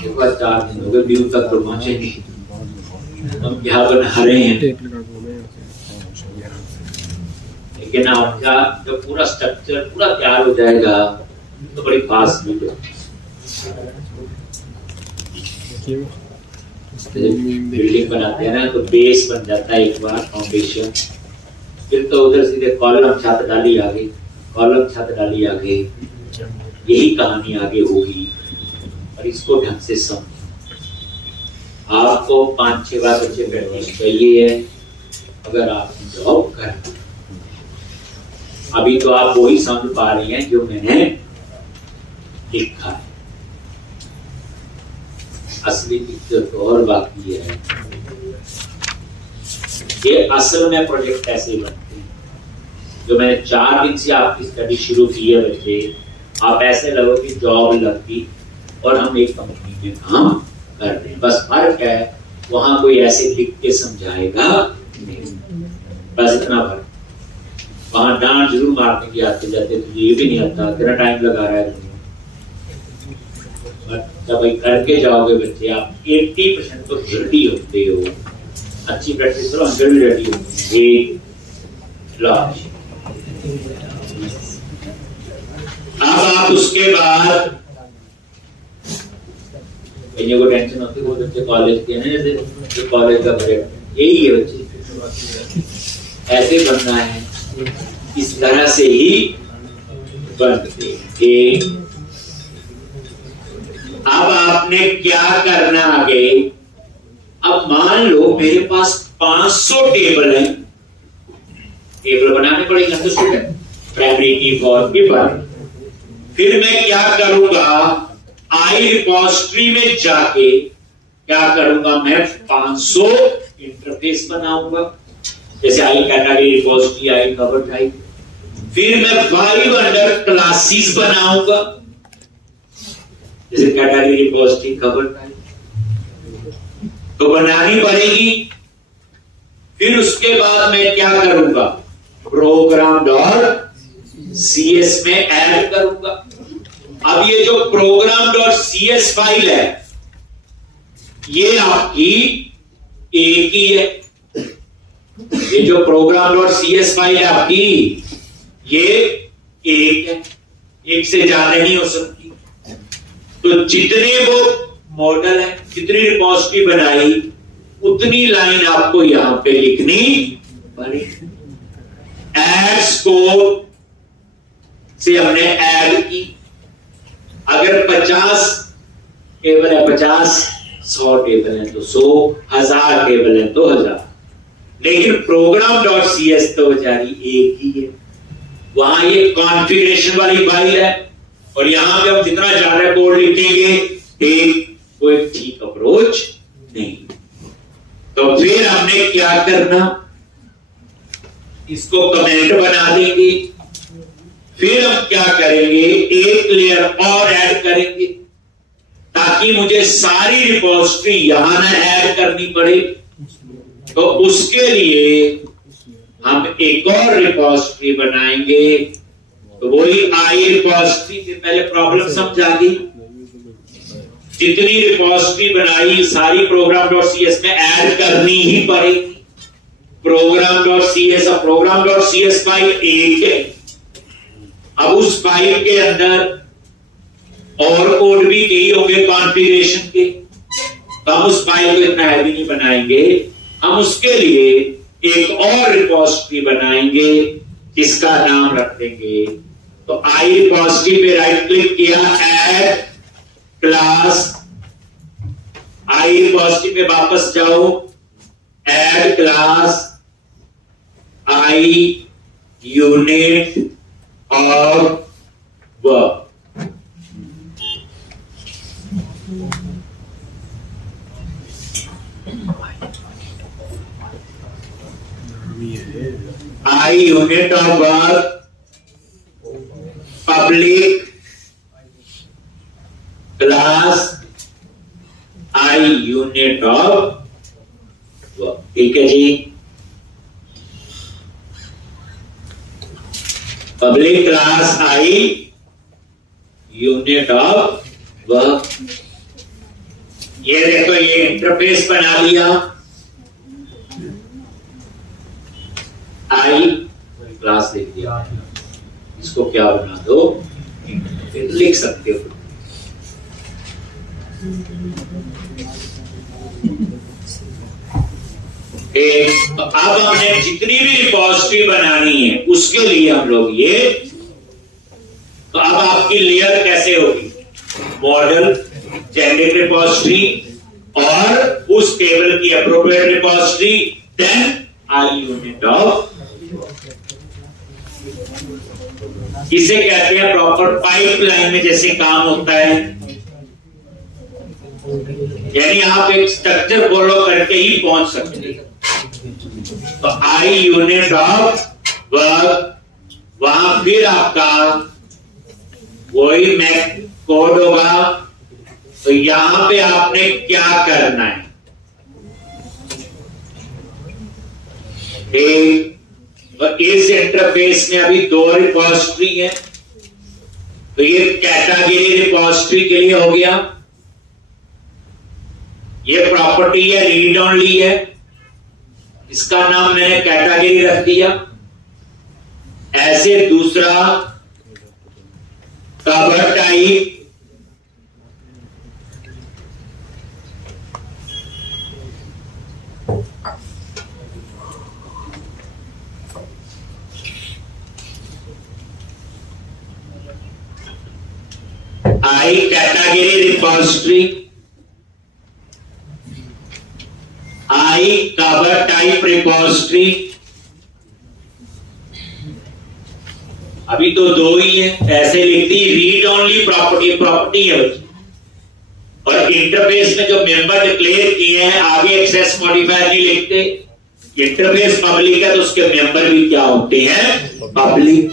एक बार 4 दिन हो गए व्यू तक तो पहुंचे नहीं। हम क्या बना रहे हैं, लेकिन आपका जब पूरा स्ट्रक्चर पूरा तैयार हो जाएगा तो बड़ी फास्ट भी बिल्डिंग बनाते हैं ना, तो बेस बन जाता है एक बार, फाउंडेशन। फिर तो उधर सीधे कॉलम छत डाली आगे, कॉलम छत डाली आगे, यही कहानी आगे होगी। और इसको ढंग से समझो। आपको 5-6 बार बच्चे प्रैक्टिस चाहिए है अगर आप जॉब कर। अभी तो आप वही समझ पा रही हैं जो मैंने लिखा है, असली पिक्चर तो और बाकी है। ये असल में प्रोजेक्ट ऐसे बनते हैं जो मैंने 4 दिन से आपकी स्टडी शुरू की है बच्चे। आप ऐसे लगो कि जॉब लगती और हम एक कंपनी में काम कर रहे हैं। बस फर्क है, वहां कोई ऐसे लिख के समझाएगा नहीं, बस इतना फर्क। वहां डांट जरूर मारने की आते जाते, तो ये भी नहीं आता, कितना टाइम लगा रहा है। जब करके जाओगे बच्चे, आप 80% तो रेडी होते हो। अच्छी प्रैक्टिस करो, 100 भी रेडी होते। अब आप उसके बाद को टेंशन होती है, वो बच्चे कॉलेज के हैं, जैसे कॉलेज का प्रोजेक्ट यही है बच्चे, ऐसे बनना है। इस तरह से ही बनते हैं। अब आपने क्या करना आगे? अब मान लो मेरे पास 500 टेबल है, टेबल बनाने पड़ेंगे तो स्टूडेंट, प्राइमरी की फॉर पीपल। फिर मैं क्या करूंगा? आई रिपोजिटरी में जाके क्या करूंगा? मैं 500 इंटरफेस बनाऊंगा, जैसे आई category repository, I cover type. फिर मैं 5 अंडर क्लासेस बनाऊंगा, जैसे कैटेगरी रिपोजिटरी, कवर टाइप। तो बनानी पड़ेगी। फिर उसके बाद मैं क्या करूंगा, प्रोग्राम डॉट सीएस में ऐड करूंगा। अब ये जो प्रोग्राम डॉट सीएस फाइल है ये आपकी एक ही है। ये जो प्रोग्राम डॉट सीएस फाइल है आपकी ये एक है, एक से ज्यादा नहीं हो सकती। तो जितने वो मॉडल है, जितनी रिपोजिटरी बनाई उतनी लाइन आपको यहां पे लिखनी पड़ेगी। ऐड स्कोप से हमने ऐड की, अगर 50 टेबल है 50, 100 टेबल है तो 100, 1000 टेबल है तो 1000। लेकिन प्रोग्राम डॉट सीएस तो बेचारी एक ही है, वहां ये कॉन्फ़िगरेशन वाली फाइल है और यहां पे हम जितना ज्यादा कोड लिखेंगे कोई ठीक अप्रोच नहीं। तो फिर हमने क्या करना, इसको कमेंट बना देंगे। फिर हम क्या करेंगे, एक लेयर और ऐड करेंगे ताकि मुझे सारी रिपोजिटरी यहां ना ऐड करनी पड़े। तो उसके लिए हम एक और रिपोजिटरी बनाएंगे। तो वही आई रिपोजिटरी में पहले प्रॉब्लम समझा दी, जितनी रिपोजिटरी बनाई सारी प्रोग्राम डॉट सीएस में ऐड करनी ही पड़ेगी। Program dot CS, program dot CS file एक है। अब उस फाइल के अंदर और कोड भी यही होंगे कॉन्फ़िगरेशन के, तो हम उस फाइल को इतना हैवी नहीं बनाएंगे। हम उसके लिए एक और रिपोजिटरी बनाएंगे जिसका नाम रख देंगे। तो आई रिपोजिटरी पे राइट क्लिक किया, ऐड क्लास, आई रिपोजिटरी पे वापस जाओ, add class I unit of work. I unit of work public class I unit of work. ठीक है जी, public class I unit of work. ये देखो ये इंटरफेस बना लिया। आई क्लास लिख दिया, इसको क्या बना दो, लिख सकते हो। तो अब हमने जितनी भी रिपोजिटरी बनानी है उसके लिए हम लोग ये, तो अब आपकी लेयर कैसे होगी, मॉडल, जेनेरिक रिपोजिटरी और उस टेबल की appropriate repository, then I unit of. इसे कहते हैं प्रॉपर पाइपलाइन में जैसे काम होता है, यानी आप एक स्ट्रक्चर फॉलो करके ही पहुंच सकते हैं। तो आई यूनिट ऑफ वर्क, वहां फिर आपका वही मैक कोड होगा। तो यहां पे आपने क्या करना है, और इस इंटरफेस में अभी दो रिपोजिटरी है। तो ये कैटेगरी रिपोजिटरी के लिए हो गया, ये प्रॉपर्टी है रीड ओनली है, इसका नाम मैंने कैटेगरी रख दिया। ऐसे दूसरा cover type, I category repository, I cover type repository. अभी तो दो ही है, ऐसे लिखती रीड ओनली प्रॉपर्टी है बच्चे। और इंटरफेस में जो मेंबर डिक्लेयर किए हैं आगे एक्सेस मॉडिफायर नहीं लिखते। इंटरफेस पब्लिक है तो उसके मेंबर भी क्या होते हैं, पब्लिक।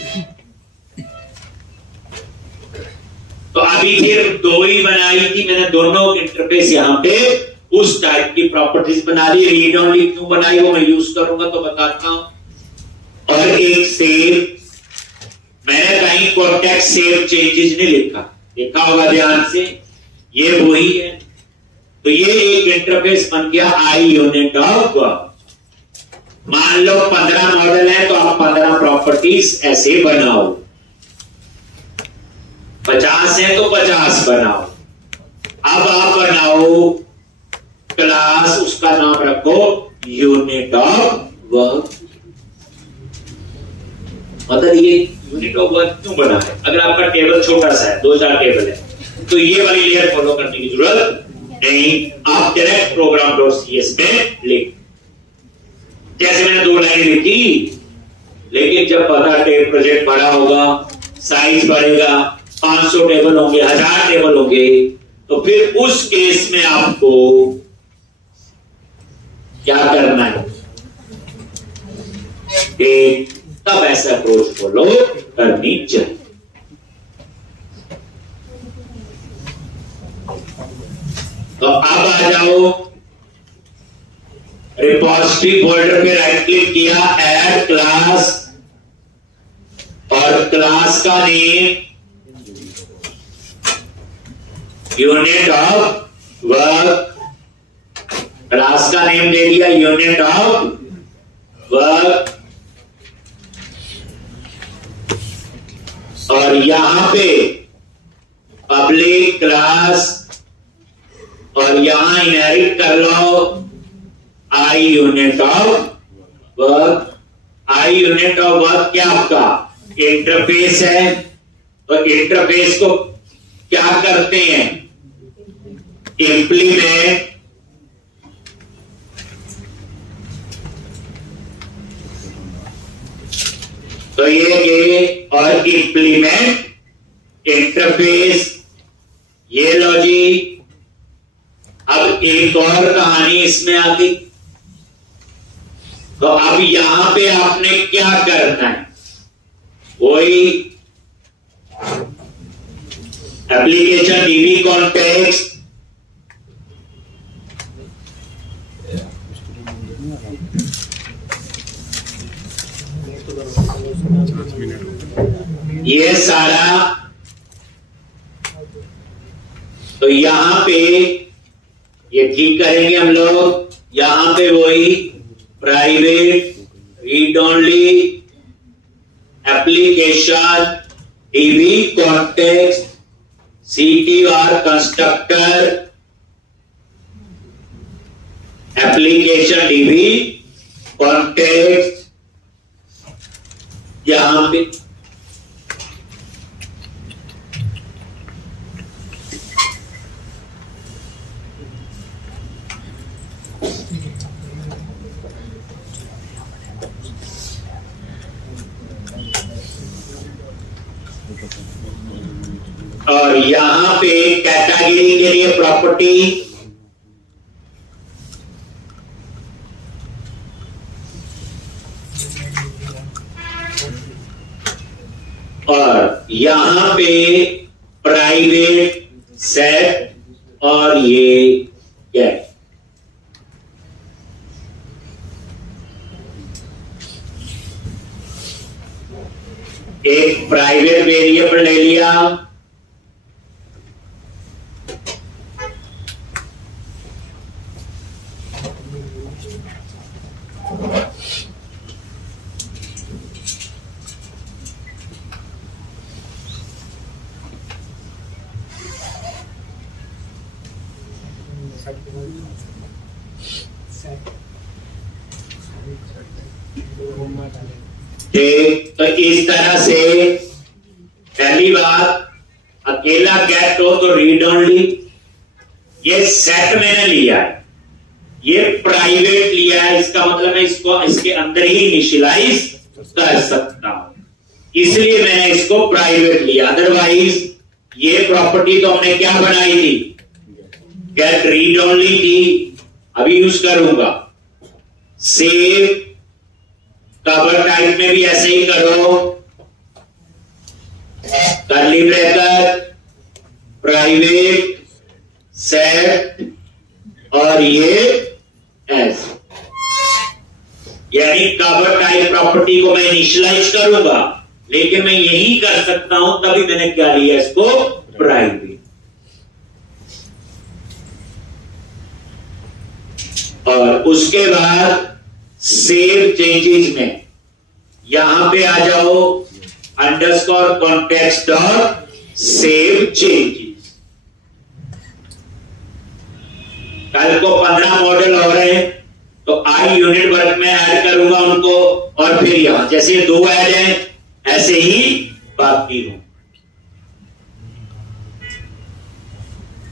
तो अभी फिर दो ही बनाई थी मैंने, दोनों इंटरफेस यहां पे उस टाइप की प्रॉपर्टीज बना ली। रीड ओनली क्यों बनाई वो मैं यूज करूंगा तो बताता हूं। और एक सेव, मैंने कहीं कॉन्टेक्स्ट सेव चेंजेस नहीं लिखा, लिखा होगा ध्यान से, ये वही है। तो ये एक इंटरफेस बन गया आई यूनिट ऑफ वर्क। मान लो 15 मॉडल है तो आप 15 प्रॉपर्टीज ऐसे बनाओ, 50 है तो 50 बनाओ। अब आप बनाओ क्लास, उसका नाम रखो यूनिट ऑफ वर्क। मतलब ये यूनिट ऑफ वर्क क्यों बना है? अगर आपका टेबल छोटा सा है, 2-4 टेबल है, तो ये वाली लेयर फॉलो करने की जरूरत नहीं, आप डायरेक्ट program.cs में लिख, जैसे मैंने 2 लाइन लिखी। लेकिन जब पता टेबल प्रोजेक्ट बड़ा होगा, साइज बढ़ेगा, 500 टेबल होंगे, 1000 टेबल होंगे, तो फिर उस केस में आपको क्या करना है कि तब ऐसा अप्रोच फॉलो करनी चाहिए। तो अब आ जाओ, रिपोजिटरी फोल्डर पे राइट क्लिक किया, ऐड क्लास, और क्लास का name unit of work, class का नेम दे दिया यूनिट ऑफ वर्क। और यहां पे पब्लिक क्लास, और यहां इनहेरिट कर लो I unit of work. I unit of work क्या आपका इंटरफेस है, तो इंटरफेस को क्या करते हैं, इंप्लीमेंट। तो ये और इंप्लीमेंट इंटरफेस, ये लो जी। अब एक और कहानी इसमें आ गई। तो अब यहां पे आपने क्या करना है, वही एप्लीकेशन डीबी कॉन्टेक्स्ट, ये सारा। तो यहां पे ये ठीक करेंगे हम लोग, यहां पे वही private read only application dB context CTR constructor application dB context, यहां पे और यहां पे कैटेगरी के लिए प्रॉपर्टी, और यहां पे प्राइवेट सेट, और ये गेट। एक प्राइवेट वेरिएबल ले लिया, ठीक। तो इस तरह से पहली बात, अकेला गेट हो तो रीड ओनली, ये सेट मैंने लिया है, ये प्राइवेट लिया है, इसका मतलब मैं इसको इसके अंदर ही इनिशियलाइज कर सकता हूं, इसलिए मैंने इसको प्राइवेट लिया। अदरवाइज ये प्रॉपर्टी तो हमने क्या बनाई थी, गेट रीड ओनली थी, अभी यूज करूंगा। सेव कवर टाइप में भी ऐसे ही करो, कर्ली ब्रैकेट प्राइवेट सेट और ये एस, यानी कवर टाइप प्रॉपर्टी को मैं इनिशियलाइज करूंगा, लेकिन मैं यही कर सकता हूं, तभी मैंने क्या लिया इसको, प्राइवेट। और उसके बाद सेव चेंजेस में यहां पे आ जाओ, underscore context dot save changes. कल को 15 मॉडल हो रहे हैं, तो आई यूनिट वर्क में ऐड करूंगा उनको, और फिर यहां जैसे 2 ऐड हैं ऐसे ही बाकी हूं।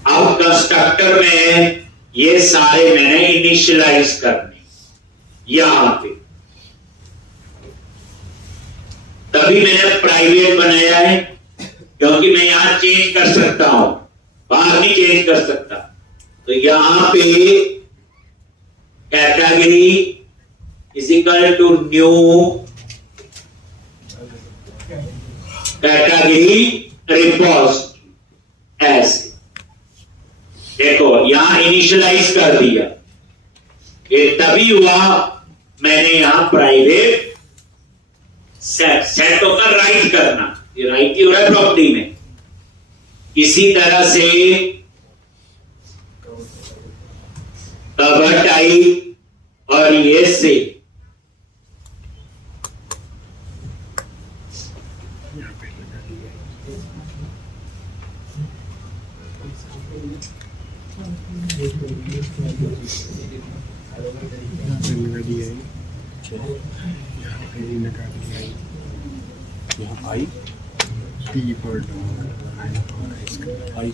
अब कंस्ट्रक्टर में ये सारे मैंने इनिशियलाइज करने यहां पे, तभी मैंने प्राइवेट बनाया है, क्योंकि मैं यहां चेंज कर सकता हूं, बाहर नहीं चेंज कर सकता। तो यहां पे category is equal to new category repository, ऐसे देखो यहां इनिशियलाइज कर दिया, ये तभी हुआ मैंने यहां प्राइवेट सेट होकर राइट करना, ये राइट ही हो रहा है प्रॉपर्टी में। इसी तरह से कवर टाइप और ये से आई डी पर I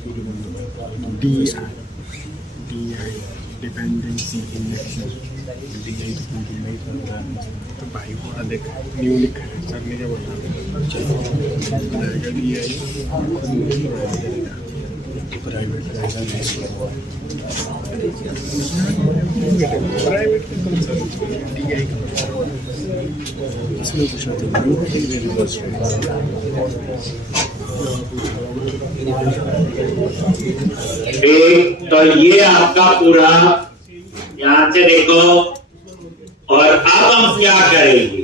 D I dependency induction D I नहीं करना, तो भाई को देख न्यू लिखा है सर ने क्या बोला D I private private D I इसमें कुछ तो ये आपका पूरा यहां से देखो। और अब हम क्या करेंगे,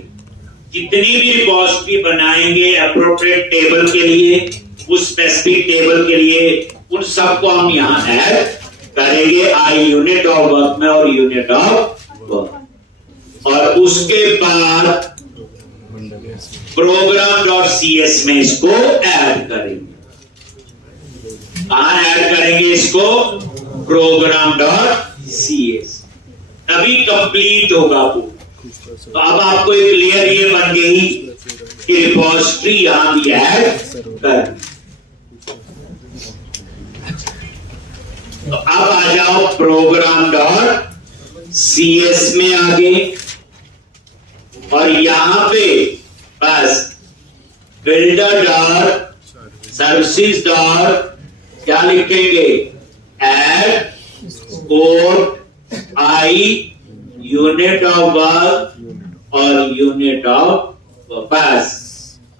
जितनी भी रिपोजिटरी बनाएंगे अप्रोप्रिएट टेबल के लिए, उस स्पेसिफिक टेबल के लिए, उन सबको हम यहां ऐड करेंगे आई यूनिट ऑफ वर्क में और यूनिट ऑफ वर्क। और उसके बाद प्रोग्राम डॉट सी एस में इसको ऐड करेंगे। कहां ऐड करेंगे इसको, प्रोग्राम डॉट सी एस, तभी कंप्लीट होगा वो। तो अब आपको एक क्लियर ये बन गई कि रिपोजिटरी यहां भी ऐड कर। तो अब आ जाओ प्रोग्राम डॉट सी एस में आगे, और यहां पे बस बिल्डर डॉट सर्विसेज डॉट क्या लिखेंगे, add code I unit of work और यूनिट ऑफ, बस।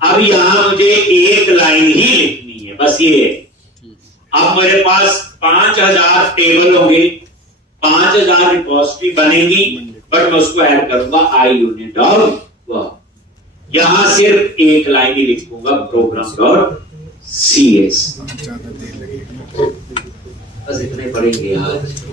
अब यहां मुझे एक लाइन ही लिखनी है, बस ये। अब मेरे पास 5000 टेबल होंगे, 5000 रिपोजिटरी बनेगी, बट मैं उसको ऐड करूंगा आई यूनिट ऑफ वर्क। यहां सिर्फ एक लाइन ही लिखूंगा, प्रोग्राम डॉट सी एस। ज्यादा देर लगेगी, बस इतने पढ़ेंगे आज।